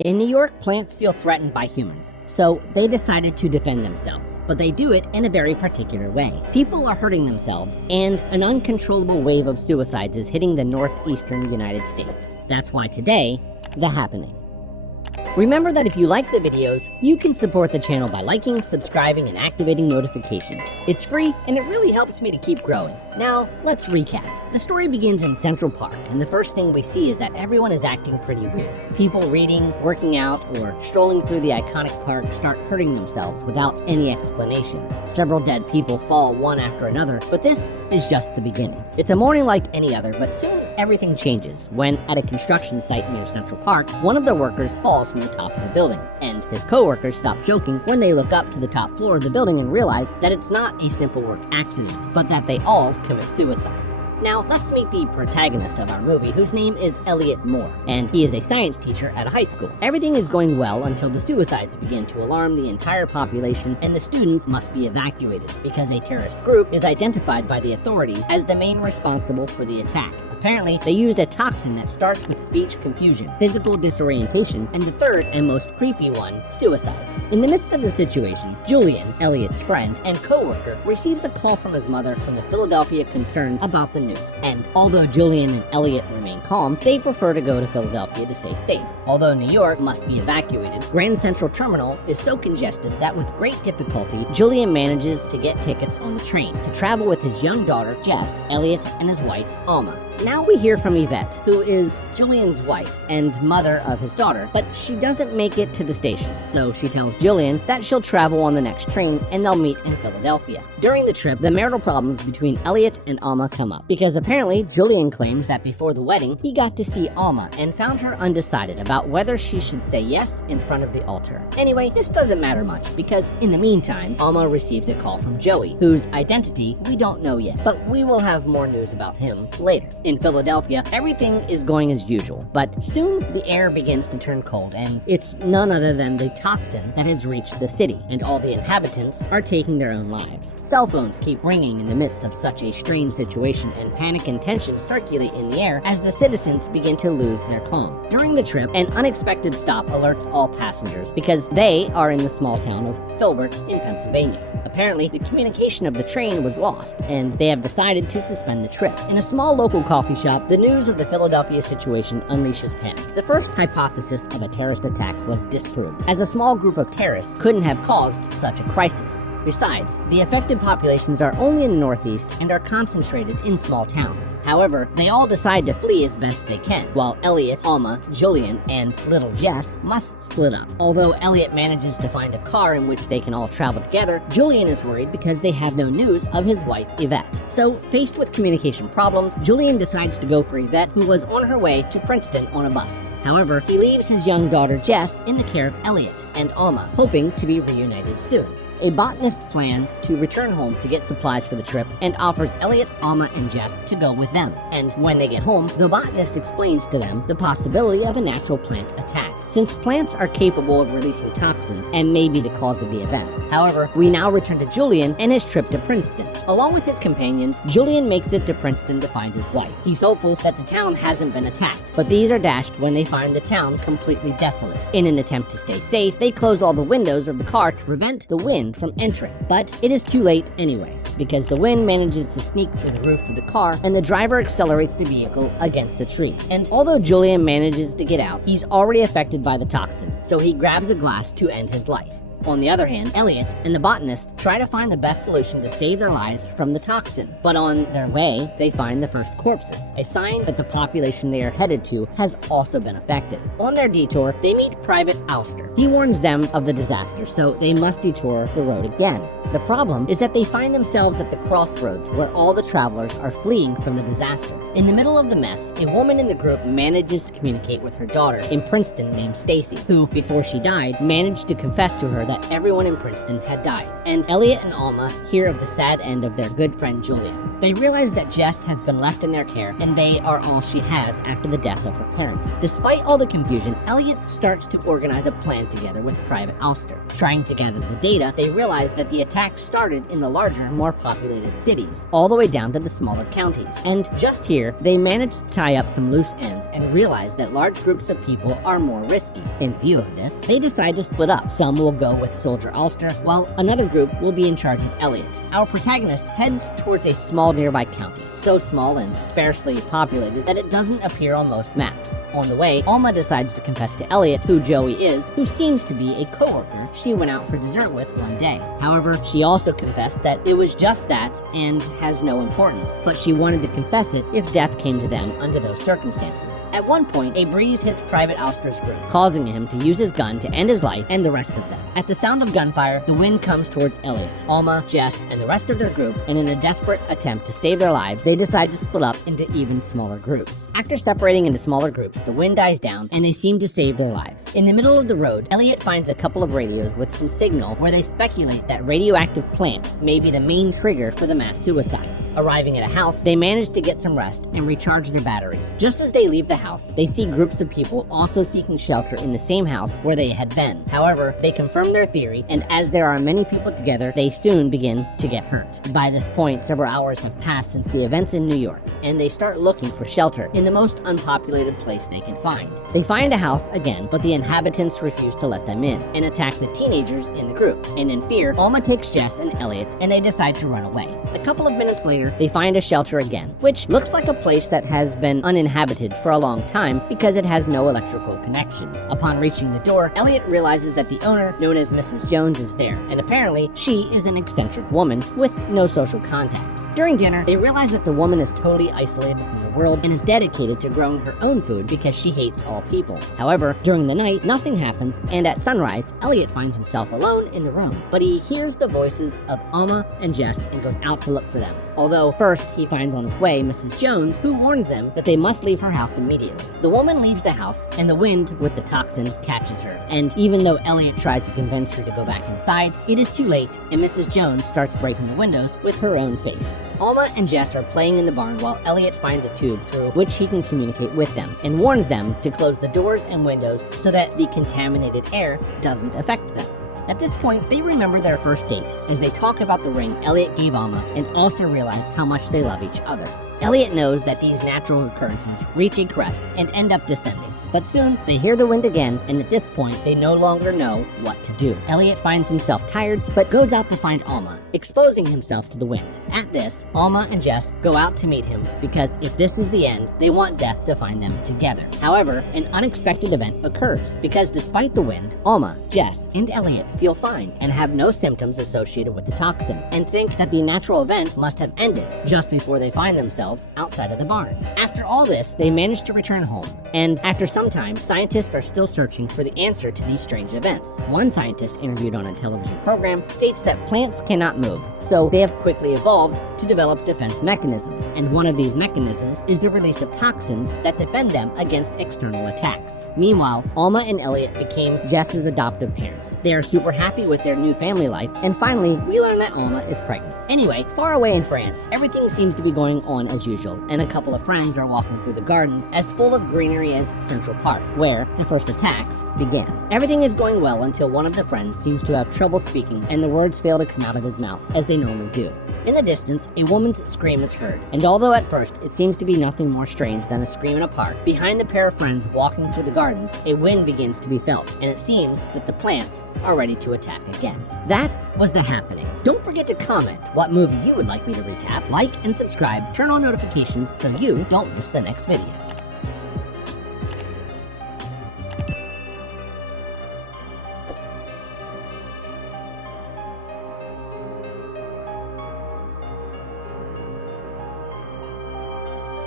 In New York, plants feel threatened by humans, so they decided to defend themselves, but they do it in a very particular way. People are hurting themselves, and an uncontrollable wave of suicides is hitting the northeastern United States. That's why today, The Happening. Remember that if you like the videos, you can support the channel by liking, subscribing, and activating notifications. It's free, and it really helps me to keep growing. Now, let's recap. The story begins in Central Park, and the first thing we see is that everyone is acting pretty weird. People reading, working out, or strolling through the iconic park start hurting themselves without any explanation. Several dead people fall one after another, but this is just the beginning. It's a morning like any other, but soon everything changes when, at a construction site near Central Park, one of the workers falls from the top of the building, and his co-workers stop joking when they look up to the top floor of the building and realize that it's not a simple work accident, but that they all commit suicide. Now, let's meet the protagonist of our movie, whose name is Elliot Moore, and he is a science teacher at a high school. Everything is going well until the suicides begin to alarm the entire population, and the students must be evacuated because a terrorist group is identified by the authorities as the main responsible for the attack. Apparently, they used a toxin that starts with speech confusion, physical disorientation, and the third and most creepy one, suicide. In the midst of the situation, Julian, Elliot's friend and co-worker, receives a call from his mother from the Philadelphia Concern about the news. And although Julian and Elliot remain calm, they prefer to go to Philadelphia to stay safe. Although New York must be evacuated, Grand Central Terminal is so congested that with great difficulty, Julian manages to get tickets on the train to travel with his young daughter, Jess, Elliot, and his wife, Alma. Now we hear from Yvette, who is Julian's wife and mother of his daughter, but she doesn't make it to the station, so she tells Julian that she'll travel on the next train and they'll meet in Philadelphia. During the trip, the marital problems between Elliot and Alma come up, because apparently Julian claims that before the wedding, he got to see Alma and found her undecided about whether she should say yes in front of the altar. Anyway, this doesn't matter much, because in the meantime, Alma receives a call from Joey, whose identity we don't know yet, but we will have more news about him later. In Philadelphia, everything is going as usual, but soon the air begins to turn cold, and it's none other than the toxin that has reached the city, and all the inhabitants are taking their own lives. Cell phones keep ringing in the midst of such a strange situation, and panic and tension circulate in the air as the citizens begin to lose their calm. During the trip, an unexpected stop alerts all passengers, because they are in the small town of Filbert in Pennsylvania. Apparently, the communication of the train was lost, and they have decided to suspend the trip. In a small local coffee shop, the news of the Philadelphia situation unleashes panic. The first hypothesis of a terrorist attack was disproved, as a small group of terrorists couldn't have caused such a crisis. Besides, the affected populations are only in the Northeast and are concentrated in small towns. However, they all decide to flee as best they can, while Elliot, Alma, Julian, and little Jess must split up. Although Elliot manages to find a car in which they can all travel together, Julian is worried because they have no news of his wife, Yvette. So, faced with communication problems, Julian decides to go for Yvette, who was on her way to Princeton on a bus. However, he leaves his young daughter, Jess, in the care of Elliot and Alma, hoping to be reunited soon. A botanist plans to return home to get supplies for the trip and offers Elliot, Alma, and Jess to go with them. And when they get home, the botanist explains to them the possibility of a natural plant attack, since plants are capable of releasing toxins and may be the cause of the events. However, we now return to Julian and his trip to Princeton. Along with his companions, Julian makes it to Princeton to find his wife. He's hopeful that the town hasn't been attacked, but these are dashed when they find the town completely desolate. In an attempt to stay safe, they close all the windows of the car to prevent the wind from entering. But it is too late anyway, because the wind manages to sneak through the roof of the car and the driver accelerates the vehicle against a tree. And although Julian manages to get out, he's already affected by the toxin, so he grabs a glass to end his life. On the other hand, Elliot and the botanist try to find the best solution to save their lives from the toxin. But on their way, they find the first corpses, a sign that the population they are headed to has also been affected. On their detour, they meet Private Ouster. He warns them of the disaster, so they must detour the road again. The problem is that they find themselves at the crossroads where all the travelers are fleeing from the disaster. In the middle of the mess, a woman in the group manages to communicate with her daughter in Princeton named Stacy, who, before she died, managed to confess to her that that everyone in Princeton had died, and Elliot and Alma hear of the sad end of their good friend Julia. They realize that Jess has been left in their care, and they are all she has after the death of her parents. Despite all the confusion, Elliot starts to organize a plan together with Private Ulster. Trying to gather the data, they realize that the attack started in the larger, more populated cities, all the way down to the smaller counties. And just here, they manage to tie up some loose ends and realize that large groups of people are more risky. In view of this, they decide to split up. Some will go with Soldier Ulster, while another group will be in charge of Elliot. Our protagonist heads towards a small nearby county, so small and sparsely populated that it doesn't appear on most maps. On the way, Alma decides to confess to Elliot who Joey is, who seems to be a coworker she went out for dessert with one day. However, she also confessed that it was just that and has no importance, but she wanted to confess it if death came to them under those circumstances. At one point, a breeze hits Private Ulster's group, causing him to use his gun to end his life and the rest of them. At the sound of gunfire, the wind comes towards Elliot, Alma, Jess, and the rest of their group, and in a desperate attempt to save their lives, they decide to split up into even smaller groups. After separating into smaller groups, the wind dies down, and they seem to save their lives. In the middle of the road, Elliot finds a couple of radios with some signal where they speculate that radioactive plants may be the main trigger for the mass suicides. Arriving at a house, they manage to get some rest and recharge their batteries. Just as they leave the house, they see groups of people also seeking shelter in the same house where they had been. However, they confirm their theory, and as there are many people together, they soon begin to get hurt. By this point, several hours have passed since the events in New York, and they start looking for shelter in the most unpopulated place they can find. They find a house again, but the inhabitants refuse to let them in and attack the teenagers in the group. And in fear, Alma takes Jess and Elliot, and they decide to run away. A couple of minutes later, they find a shelter again, which looks like a place that has been uninhabited for a long time because it has no electrical connections. Upon reaching the door, Elliot realizes that the owner, known as Mrs. Jones, is there, and apparently she is an eccentric woman with no social contacts. During dinner, they realize that the woman is totally isolated from the world and is dedicated to growing her own food because she hates all people. However, during the night, nothing happens, and at sunrise, Elliot finds himself alone in the room, but he hears the voices of Alma and Jess and goes out to look for them. Although first, he finds on his way Mrs. Jones, who warns them that they must leave her house immediately. The woman leaves the house, and the wind with the toxin catches her, and even though Elliot tries to convince her to go back inside, it is too late, and Mrs. Jones starts breaking the windows with her own face. Alma and Jess are playing in the barn while Elliot finds a tube through which he can communicate with them, and warns them to close the doors and windows so that the contaminated air doesn't affect them. At this point, they remember their first date as they talk about the ring Elliot gave Alma and also realize how much they love each other. Elliot knows that these natural occurrences reach a crest and end up descending, but soon they hear the wind again, and at this point they no longer know what to do. Elliot finds himself tired but goes out to find Alma, exposing himself to the wind. At this, Alma and Jess go out to meet him because if this is the end, they want death to find them together. However, an unexpected event occurs because despite the wind, Alma, Jess, and Elliot feel fine and have no symptoms associated with the toxin and think that the natural event must have ended just before they find themselves outside of the barn. After all this, they manage to return home, and after some time, scientists are still searching for the answer to these strange events. One scientist interviewed on a television program states that plants cannot move, so they have quickly evolved to develop defense mechanisms, and one of these mechanisms is the release of toxins that defend them against external attacks. Meanwhile, Alma and Elliot became Jess's adoptive parents. They are super happy with their new family life, and finally, we learn that Alma is pregnant. Anyway, far away in France, everything seems to be going on as usual, and a couple of friends are walking through the gardens as full of greenery as Central Park, where the first attacks began. Everything is going well until one of the friends seems to have trouble speaking, and the words fail to come out of his mouth, as they normally do. In the distance, a woman's scream is heard, and although at first it seems to be nothing more strange than a scream in a park, behind the pair of friends walking through the gardens, a wind begins to be felt, and it seems that the plants are ready to attack again. That was The Happening. Don't forget to comment what movie you would like me to recap, like and subscribe, turn on notifications so you don't miss the next video.